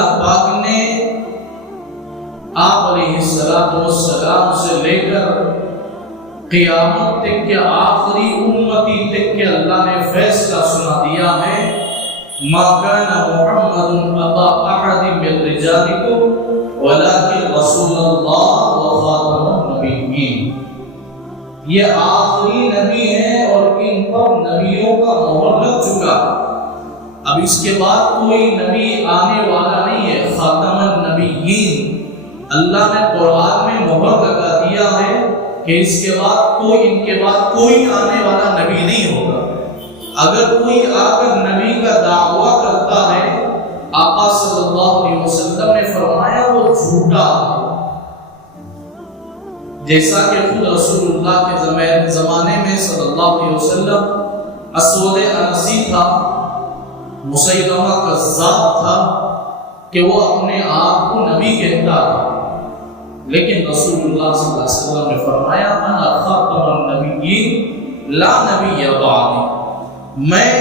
اللہ پاک نے آپ علیہ السلام سے لے کر قیامت تک کے آخری امتی تک کے اللہ نے فیصلہ سنا دیا ہے، ما كان محمد ابا احد من رجالکم ولکن رسول اللہ وخاتم النبیین۔ یہ آخری نبی ہے اور ان پر نبیوں کا مہر لگ چکا۔ اب اس کے بعد کوئی نبی آنے والا نہیں ہے، خاتم النبیین۔ اللہ نے قرآن میں مہر لگا دیا ہے کہ اس کے بعد ان کے بعد کوئی آنے والا نبی نہیں ہوگا۔ اگر کوئی آ کر نبی کا دعویٰ کرتا ہے، آقا صلی اللہ علیہ وسلم نے فرمایا وہ جھوٹا ہے، جیسا کہ خود رسول اللہ کے زمانے میں صلی اللہ علیہ وسلم اسود انسی تھا، مسیلمہ کذاب تھا کہ وہ اپنے آپ کو نبی کہتا تھا، لیکن رسول اللہ صلی اللہ علیہ وسلم نے فرمایا انا خاتم النبیین لا نبی بعدی، میں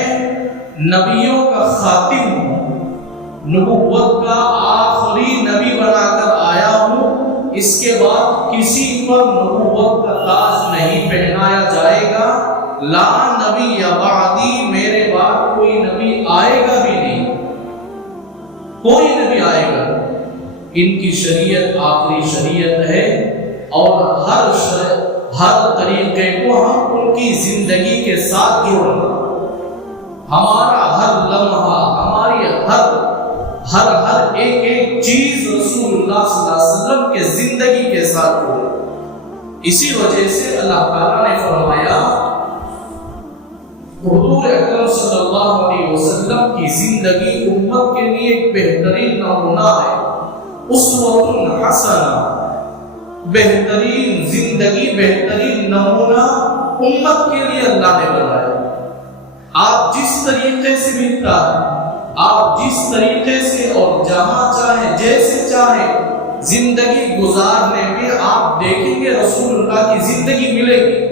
نبیوں کا خاتم ہوں، نبوت کا آخری نبی بنا کر آیا ہوں، اس کے بعد کسی پر نبوت کا تاج نہیں پہنایا جائے گا، لا نبی بعدی، میرے بعد کوئی نبی آئے گا بھی نہیں، کوئی نبی آئے گا۔ ان کی شریعت آخری شریعت ہے، اور ہر طریقے کو ہم ان کی زندگی کے ساتھ جوڑنا، ہمارا ہر لمحہ، ہماری ہر ایک چیز رسول اللہ صلی اللہ علیہ وسلم کے زندگی کے ساتھ جوڑنا۔ اسی وجہ سے اللہ تعالیٰ نے فرمایا حضور اکرم صلی اللہ علیہ وسلم کی زندگی امت کے لیے ایک بہترین نمونہ ہے، اسوۃ حسنہ، بہترین زندگی، بہترین نمونہ امت کے لیے اللہ نے بنایا۔ آپ جس طریقے سے بھی آپ جس طریقے سے اور جہاں چاہیں جیسے چاہیں زندگی گزارنے میں آپ دیکھیں گے رسول اللہ کی زندگی ملے گی۔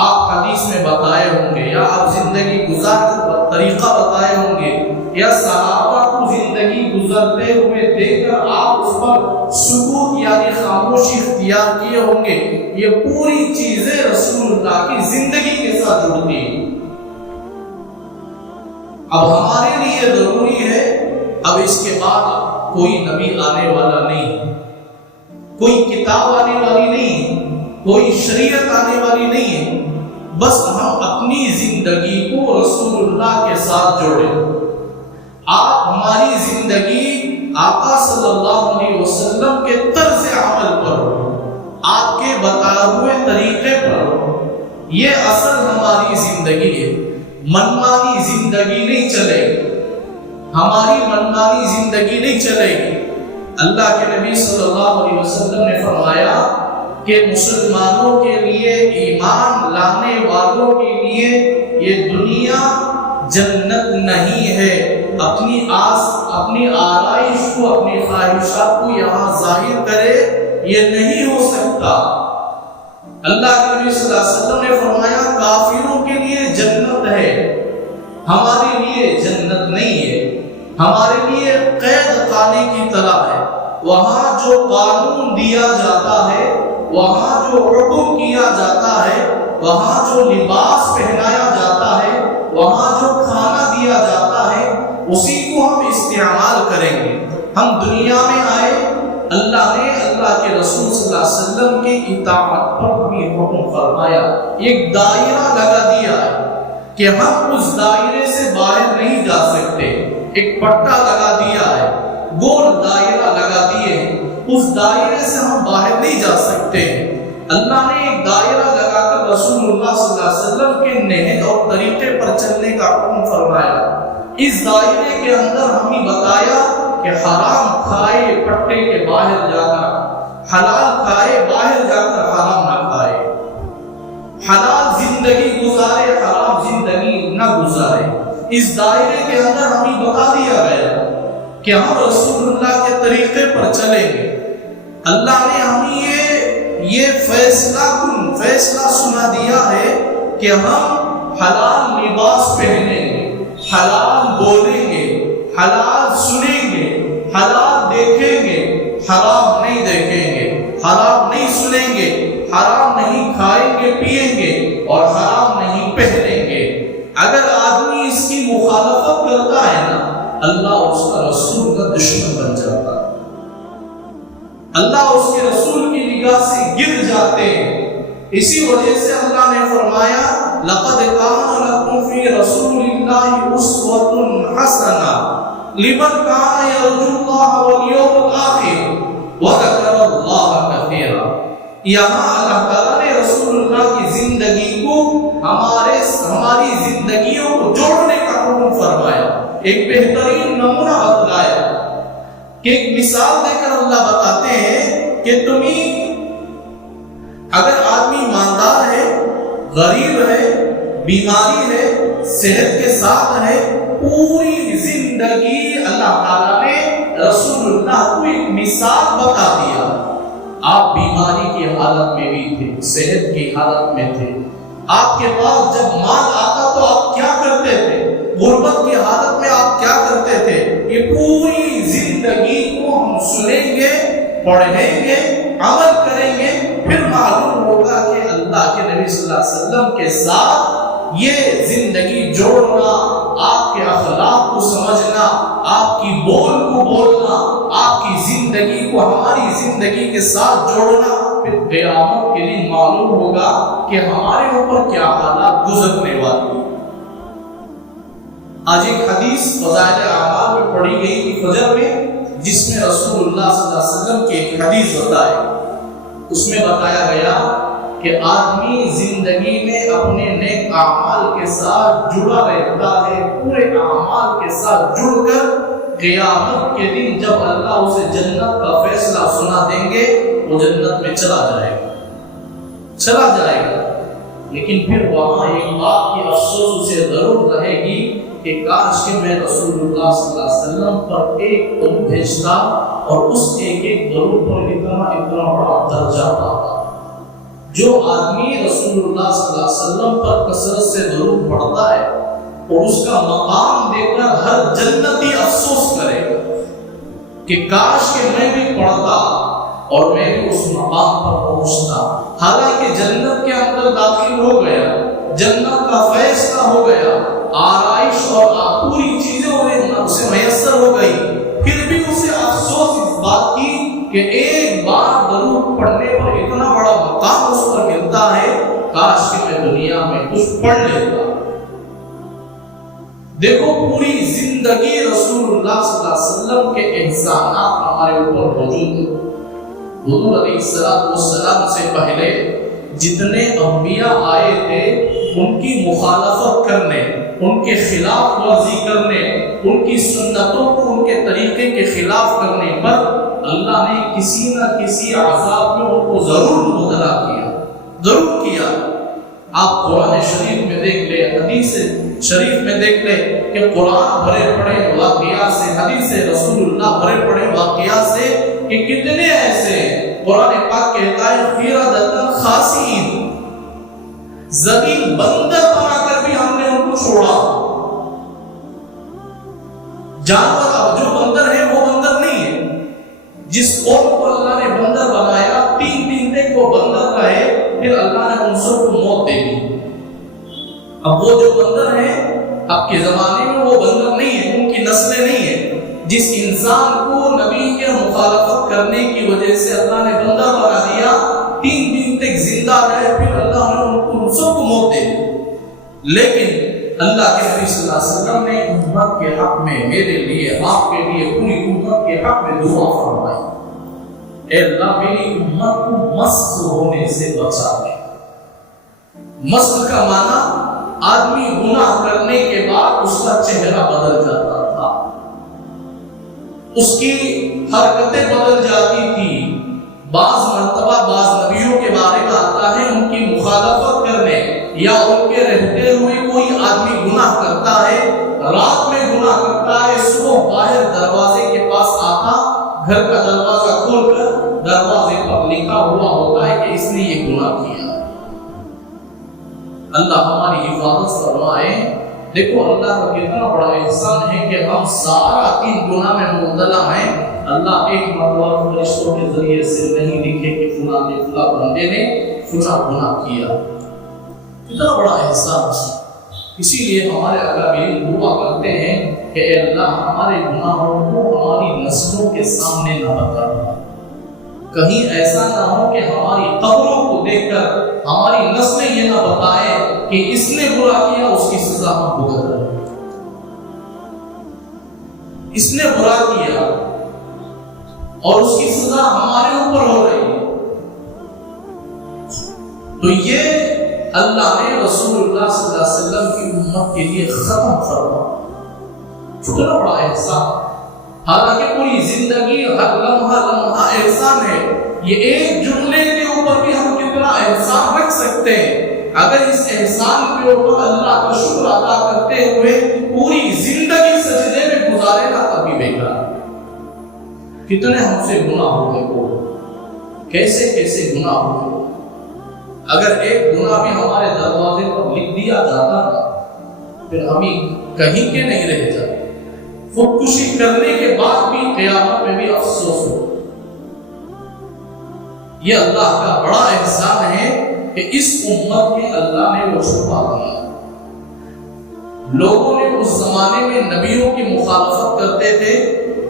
آپ حدیث میں بتائے ہوں گے، یا آپ زندگی گزار کر طریقہ بتائے ہوں گے، یا صحابہ کو زندگی گزرتے ہوئے دیکھ کر آپ اس پر سکوت یعنی خاموشی اختیار کیے ہوں گے۔ یہ پوری چیزیں رسول اللہ کی زندگی کے ساتھ جڑتی ہیں۔ اب ہمارے لیے ضروری ہے، اب اس کے بعد کوئی نبی آنے والا نہیں، کوئی کتاب آنے والی نہیں، کوئی شریعت آنے والی نہیں ہے، بس ہم اپنی زندگی کو رسول اللہ کے ساتھ جوڑیں۔ آپ ہماری زندگی آقا صلی اللہ علیہ وسلم کے طرز عمل پر ہو، آپ کے بتائے ہوئے طریقے پر ہو، یہ اصل ہماری زندگی ہے۔ منمانی زندگی نہیں چلے گی، ہماری منمانی زندگی نہیں چلے گی۔ اللہ کے نبی صلی اللہ علیہ وسلم نے فرمایا کہ مسلمانوں کے لیے، ایمان لانے والوں کے لیے یہ دنیا جنت نہیں ہے۔ اپنی آرائش کو، اپنی خواہشات کو یہاں ظاہر کرے، یہ نہیں ہو سکتا۔ اللہ کے نبی صلی اللہ علیہ وسلم نے فرمایا کافروں کے لیے جنت ہے، ہمارے لیے جنت نہیں ہے، ہمارے لیے قید خانے کی طرح ہے۔ وہاں جو قانون دیا جاتا ہے، وہاں جو حکم کیا جاتا ہے، وہاں جو لباس پہنایا جاتا ہے، وہاں جو کھانا دیا جاتا ہے، اسی کو ہم استعمال کریں گے۔ ہم دنیا میں آئے، اللہ نے اللہ کے رسول صلی اللہ علیہ وسلم کی اطاعت پر ہمیں حکم فرمایا، ایک دائرہ لگا دیا ہے کہ ہم اس دائرے سے باہر نہیں جا سکتے، ایک پٹا لگا دیا ہے، گول دائرہ لگا دیے، اس دائرے سے ہم باہر نہیں جا سکتے۔ اللہ نے ایک دائرہ لگا کر رسول اللہ صلی اللہ علیہ وسلم کے نہج اور طریقے پر چلنے کا حکم فرمایا۔ اس دائرے کے اندر ہمیں بتایا کہ حرام کھائے پٹے کے باہر جا کر، حلال کھائے باہر جا کر حرام نہ کھائے، حلال زندگی گزارے حرام زندگی نہ گزارے۔ اس دائرے کے اندر ہمیں بتا دیا گیا کہ ہم رسول اللہ کے طریقے پر چلیں گے۔ اللہ نے ہمیں یہ فیصلہ سنا دیا ہے کہ ہم حلال لباس پہنیں گے، حلال بولیں گے، حلال سنیں گے، حلال دیکھیں گے، حرام نہیں دیکھیں گے، حرام نہیں سنیں گے، حرام نہیں کھائیں گے پیئیں گے اور حرام نہیں پہنیں گے۔ اگر آدمی اس کی مخالفت کرتا ہے نا، اللہ اس کا رسول کا دشمن بن جاتا ہے، اللہ اس کے رسول کی نگاہ سے گر جاتے ہیں۔ اسی وجہ سے اللہ نے فرمایا لَقَدْ كَانَ لَكُمْ فِي رَسُولِ اللَّهِ أُسْوَةٌ حَسَنَةٌ لِمَنْ كَانَ يَرْجُو اللَّهَ وَالْيَوْمَ الْآخِرَ وَذَكَرَ اللَّهَ كَثِيرًا۔ یہاں اللہ تعالیٰ نے رسول اللہ کی زندگی کو ہماری زندگیوں کو جوڑنے کا حکم فرمایا، ایک بہترین نمونہ بتلایا کہ ایک مثال دے کر اللہ بتاتے ہیں کہ تمہیں اگر آدمی ایماندار ہے، غریب ہے، بیماری ہے، صحت کے ساتھ ہے، پوری زندگی اللہ تعالیٰ نے رسول اللہ کو ایک مثال بتا دیا۔ آپ بیماری کی حالت میں بھی تھے، صحت کی حالت میں تھے، آپ کے پاس جب مال آتا تو آپ کیا کرتے تھے، غربت کی حالت میں آپ کیا کرتے تھے، یہ پوری زندگی کو ہم سنیں گے، پڑھیں گے، عمل کریں گے، پھر معلوم ہوگا کہ اللہ کے نبی صلی اللہ علیہ وسلم کے ساتھ یہ زندگی جوڑنا، آپ کے اخلاق کو سمجھنا، آپ کی بول کو بولنا، آپ کی زندگی کو ہماری زندگی کے ساتھ جوڑنا، پھر قیامت کے دن معلوم ہوگا کہ ہمارے اوپر کیا حالات گزرنے والی۔ آج ایک حدیث فضائل اعمال میں پڑھی گئی تھی فجر میں، جس میں رسول اللہ صلی اللہ علیہ وسلم کی ایک حدیث بتائی، اس میں بتایا گیا کہ آدمی زندگی میں اپنے نیک اعمال کے ساتھ جڑا رہتا ہے، پورے اعمال کے ساتھ جڑ کر قیامت کے دن جب اللہ اسے جنت کا فیصلہ سنا دیں گے، وہ جنت میں چلا جائے گا۔ لیکن پھر وہاں ایک بات کی افسوس اسے ضرور رہے گی کہ کاش کہ میں رسول اللہ صلی اللہ علیہ وسلم پر ایک درود بھیجتا اور اس ایک درود پر اتنا بڑا درجہ پاتا۔ جو آدمی رسول اللہ صلی اللہ علیہ وسلم پر کثرت سے درود پڑھتا ہے اور اس کا مقام دیکھ کر ہر جنتی افسوس کرے گا کہ کاش کہ میں بھی پڑھتا اور میں بھی اس مقام پر پہنچتا۔ حالانکہ جنت کے اندر داخل ہو گیا، جنت کا فیصلہ ہو گیا، آرائش اور پوری چیزیں اسے میسر ہو گئی، پھر بھی اسے افسوس اس بات کی کہ ایک بار درود پڑھنے پر اتنا بڑا مقام اس پر ملتا ہے، کاش کہ میں دنیا میں کچھ پڑھ لیتا۔ دیکھو پوری زندگی رسول اللہ صلی اللہ علیہ وسلم کے احسانات ہمارے اوپر موجود ہیں۔ حضور علیہ السلام سے پہلے جتنے انبیاء آئے تھے، ان کی مخالفت کرنے، ان کے خلاف ورزی کرنے، ان کی سنتوں کو ان کے طریقے کے خلاف کرنے پر اللہ نے کسی نہ کسی عذاب میں ان کو ضرور مبتلا کیا۔ آپ قرآن شریف میں دیکھ لیں، حدیث شریف میں دیکھ لیں کہ قرآن بھرے پڑے واقعات سے، حدیث رسول اللہ بھرے پڑے واقعات سے کہ کتنے ایسے قرآن پاک کہتا ہے قردۃ خاسئین، زمین بندر بنا کر بھی ہم نے ان کو چھوڑا۔ جانور اب جو بندر ہے وہ بندر نہیں ہے، جس قوم کو اللہ نے بندر بنایا 3 دن تک وہ بندر رہے، پھر اللہ نے ان سب کو موت دے دی۔ اب وہ جو بندر ہیں اب کے زمانے میں وہ بندر نہیں ہے، ان کی نسلیں نہیں ہیں۔ جس انسان کو نبی کے مخالفت کرنے کی وجہ سے اللہ نے بندر بنا دیا، 3 دن تک زندہ رہے، پھر اللہ نے ان سب کو موت دے دی۔ لیکن اللہ کے نبی صلی اللہ علیہ وسلم نے امت کے حق میں، میرے لیے، آپ کے لیے، پوری امت کے حق میں دعا فرمائی، اے اللہ میری امت کو مسخ ہونے سے بچا دے۔ مسخ کا معنی آدمی گناہ کرنے کے بعد اس کا چہرہ بدل جاتا تھا، اس کی حرکتیں بدل جاتی تھی۔ بعض مرتبہ بعض نبیوں کے بارے میں آتا ہے ان کی مخالفت کرنے یا ان کے رہتے ہوئے کوئی آدمی گناہ کرتا ہے، رات میں گناہ کرتا ہے، صبح باہر دروازے کے پاس آتا، گھر کا دروازہ کھول کر دروازے پر لکھا ہوا ہوتا ہے کہ اس نے یہ گناہ کیا۔ اللہ ہماری حفاظت فرمائے۔ دیکھو اللہ کا کتنا بڑا احسان ہے کہ ہم سارا دن گناہ میں مبتلا ہیں، اللہ ایک مرتبہ فرشتوں کے ذریعے سے نہیں لکھے کہ فلاں نے فلاں بندے نے فلاں گناہ کیا. اتنا بڑا احساس. اسی لیے ہمارے اکابرین دعا کرتے ہیں کہ اے اللہ ہمارے گناہوں کو ہماری نسلوں کے سامنے نہ بتانا. کہیں ایسا نہ ہو کہ ہماری قبروں کو دیکھ کر ہماری نسلیں یہ نہ بتائیں کہ اس نے برا کیا اس کی سزا ہم بھگت رہے ہیں. اس نے برا کیا اور اس کی سزا ہمارے اوپر ہو رہی ہے. تو یہ اللہ نے رسول اللہ صلی اللہ علیہ وسلم کی امت کے لیے ختم فرما. کتنا بڑا احسان. حالانکہ پوری زندگی ہر لمحہ لمحہ احسان ہے. یہ ایک جملے کے اوپر بھی ہم کتنا احسان رکھ سکتے ہیں. اگر اس احسان کے اوپر اللہ کا شکر ادا کرتے ہوئے پوری زندگی سجدے میں گزارے گا تبھی بیکار. کتنے ہم سے گناہ ہوئے کو کیسے کیسے گناہ ہوئے. اگر ایک گناہ بھی ہمارے دروازے پر لکھ دیا جاتا نا پھر ہمیں کہیں کے نہیں رہ جاتے. خودکشی کرنے کے بعد بھی قیامت میں بھی افسوس ہو. یہ اللہ کا بڑا احسان ہے کہ اس امت کے اللہ نے وہ چھپا دیا. لوگوں نے اس زمانے میں نبیوں کی مخالفت کرتے تھے.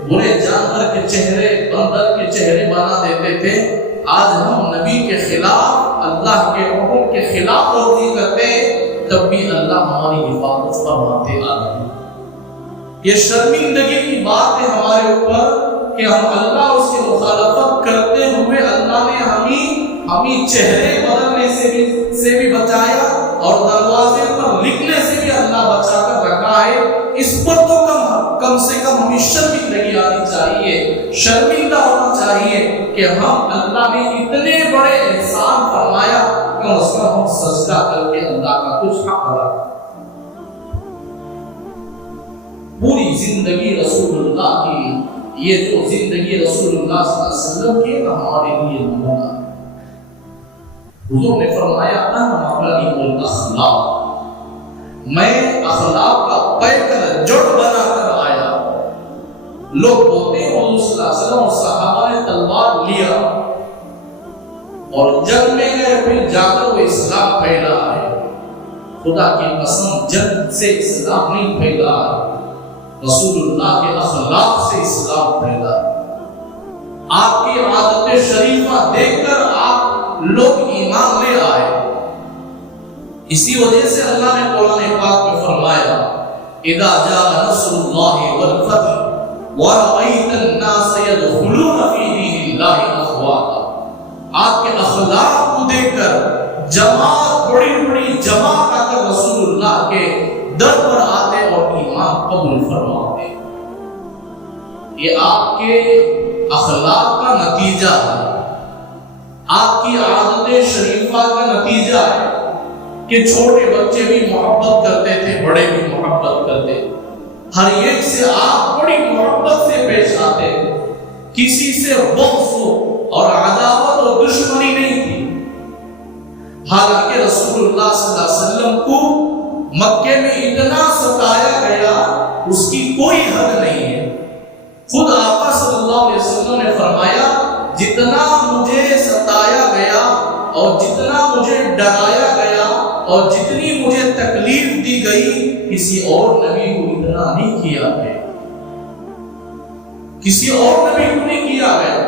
برے جانور کے چہرے بندر کے چہرے بنا دیتے تھے. آج ہم نبی کے خلاف اللہ کے حکم کے خلاف ورزی کرتے ہیں تب بھی اللہ ہماری حفاظت فرماتے آ رہے ہیں. یہ شرمندگی کی بات ہے ہمارے اوپر کہ ہم اللہ اس کی مخالفت کرتے ہوئے اللہ نے ہمیں چہرے بدلنے سے بھی بچایا اور دروازے پر لکھنے سے بھی اللہ بچا کر رکھا ہے. اس پر تو کم سے کم ہمیں شرمندگی آنی چاہیے. شرمندہ ہونا چاہیے کہ ہم اللہ نے اتنے بڑے احسان فرمایا کہ اس کا ہم سجدہ کر کے اللہ کا کچھ حق ادا. پوری زندگی رسول اللہ کی یہ جو زندگی رسول اللہ صلی اللہ علیہ وسلم کی ہمارے لیے نمونہ. حضور نے فرمایا انا مکارم الاخلاق. میں اخلاق کا پیکر جڑ بنا کر آیا. لوگ بولتے ہیں حضور صلی اللہ علیہ وسلم اور صحابہ نے تلوار لیا اور جنگ میں گئے پھر جا کر وہ اسلام پھیلا ہے. خدا کی قسم جنگ سے اسلام نہیں پھیلا ہے. رسول اللہ کے اخلاق سے اسلام پھیلا. آپ کی عادت شریفہ دیکھ کر آپ لوگ ایمان لے آئے. اسی وجہ سے اللہ نے قرآن پاک میں فرمایا اذا جاء نصر اللہ والفتح ورأيت الناس يدخلون في دين الله افواجا. آپ کے اخلاق کو دیکھ کر جماعت بڑی جماعت آ کر رسول اللہ کے در پر آتے اور ایمان قبول فرماتے. یہ آپ کے اخلاق کا نتیجہ ہے. آپ کی عادت شریفہ کا نتیجہ ہے کہ چھوٹے بچے بھی محبت کرتے تھے, بڑے بھی محبت کرتے. ہر ایک سے آپ بڑی محبت سے پیش آتے. کسی سے بغض اور عداوت اور دشمنی نہیں تھی. حالانکہ رسول اللہ صلی اللہ علیہ وسلم کو مکے میں اتنا ستایا گیا اس کی کوئی حد نہیں ہے. خود آقا صلی اللہ علیہ وسلم نے فرمایا جتنا مجھے ستایا گیا اور جتنا مجھے ڈرایا گیا اور جتنی مجھے تکلیف دی گئی کسی اور نبی کو اتنا نہیں کیا ہے. کسی اور نبی کو نہیں کیا ہے.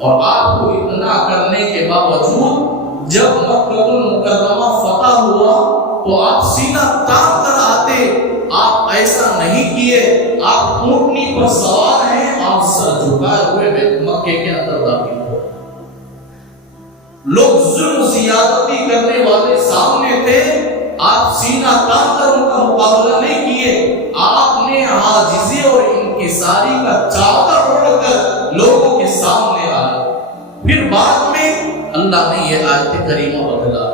اور آپ کو اتنا کرنے کے باوجود جب مکہ المکرمہ فتح ہوا تو آپ سینہ تان کر آتے. آپ ایسا نہیں کیے. آپ اونٹنی پر سوار ہیں, آپ سر جھکائے ہوئے مکے کے اندر داخل ہو. لوگ ظلم زیادتی کرنے والے سامنے تھے. آپ سینہ تان کر ان کا مقابلہ نہیں کیے. آپ نے عاجزی اور انکساری کا چادر اوڑھ کر لوگوں کے سامنے آئے. پھر بعد میں اللہ نے یہ آیت کریمہ بدلا.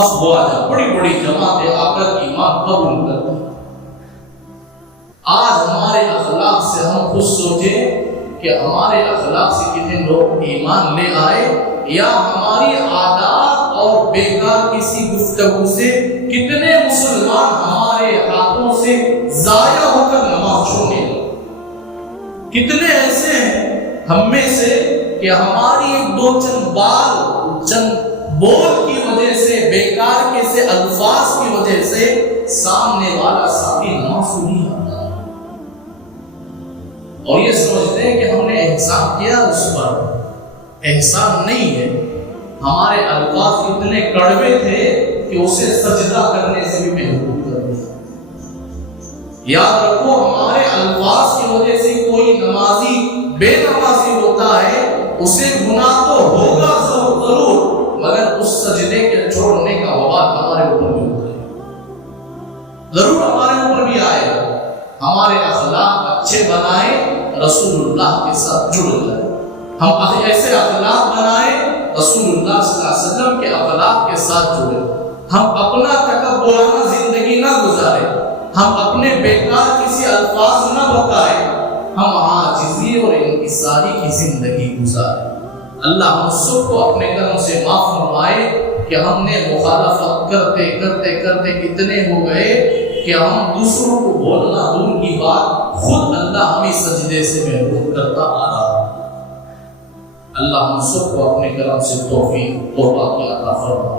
افواجا بڑی جماعتیں آ کر ایمان قبول کرتی. آج ہمارے اخلاق سے ہم خود سوچیں کہ ہمارے اخلاق سے کتنے لوگ ایمان لے آئے, یا ہماری عادات اور بیکار کسی گفتگو سے کتنے مسلمان ہمارے ہاتھوں سے ضائع ہو کر نماز چھوڑنے لگے. کتنے ایسے ہیں ہم میں سے کہ ہماری ایک دو چند بال چند بول کی وجہ سے بیکار کے سے الفاظ کی وجہ سے سامنے والا ساتھی نماز نہیں آتا اور یہ سمجھتے ہیں کہ ہم نے احسان کیا اس پر۔ احسان نہیں ہے، ہمارے الفاظ اتنے کڑوے تھے کہ اسے سجدہ کرنے سے بھی محروم کر دیا۔ یاد رکھو ہمارے الفاظ کی وجہ سے کوئی نمازی بے نمازی ہوتا ہے، اسے گناہ تو ہوگا ضرور، مگر اس سجدے کے چھوڑنے کا وبال ہمارے اوپر بھی ہوتا ہے، ضرور ہمارے اوپر بھی آئے گا۔ ہمارے اخلاق اچھے بنائے، رسول اللہ کے ساتھ جڑ جائے، ہم ایسے اخلاق بنائے رسول اللہ صلی اللہ علیہ وسلم کے اخلاق کے ساتھ جڑے، ہم اپنا تکبرانہ زندگی نہ گزارے، ہم اپنے بیکار کسی الفاظ نہ بتائے، ہم عاجزی اور انکساری کی زندگی گزارے۔ اللہ ہم سب کو اپنے کرم سے معاف فرمائے کہ ہم نے مخالفت کرتے کرتے کرتے اتنے ہو گئے کہ ہم دوسروں کو بولنا دور کی بات، خود اللہ ہمیں سجدے سے محروم کرتا آ رہا ہے۔ اللہ ہم سب کو اپنے کرم سے توفیق توبہ کی عطا فرمائے۔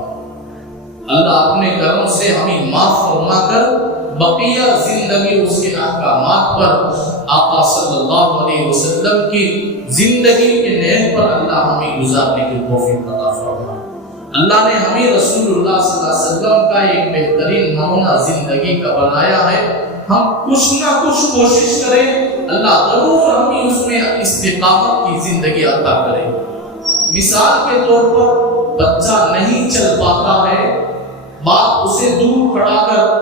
اللہ اپنے کرم سے ہمیں معاف فرما کر بقیہ زندگی اس کے احکامات پر، آقا صلی اللہ علیہ وسلم کی زندگی کے نہج پر اللہ ہمیں گزارنے کی توفیق عطا فرمائے۔ اللہ نے ہمیں رسول اللہ صلی اللہ علیہ وسلم کا ایک بہترین نمونہ زندگی کا بنایا ہے، ہم کچھ نہ کچھ کوشش کریں، اللہ ضرور ہمیں اس میں استقامت کی زندگی عطا کرے۔ مثال کے طور پر بچہ نہیں چل پاتا ہے، باپ اسے دور کھڑا کر،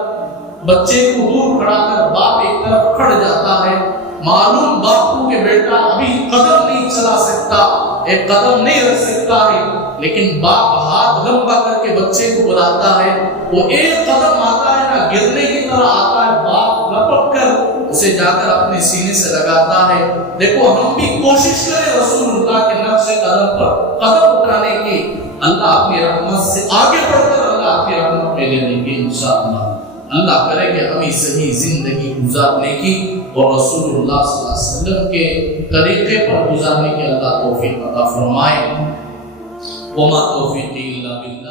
بچے کو دور کھڑا کر باپ ایک طرف کھڑ جاتا ہے، معلوم باپ کو کہ بیٹا ابھی قدم نہیں چلا سکتا، ایک قدم نہیں رکھ سکتا ہے، لیکن باپ ہاتھ لمبا کر کے بچے کو بلاتا ہے، وہ ایک قدم آتا ہے نا گرنے کی طرح آتا ہے، باپ لپٹ کر اسے جا کر اپنے سینے سے لگاتا ہے۔ دیکھو ہم بھی کوشش کریں رسول اللہ کے نقش قدم پر قدم اٹھانے کی، اللہ اپنی رحمت سے آگے بڑھ کر اللہ آپ کی رحمت میں لے گے انشاءاللہ۔ اللہ کرے کہ ہمیں صحیح زندگی گزارنے کی اور رسول اللہ صلی اللہ علیہ وسلم کے طریقے پر گزارنے کی اللہ توفیق عطا فرمائے۔ وما توفیقی الا باللہ۔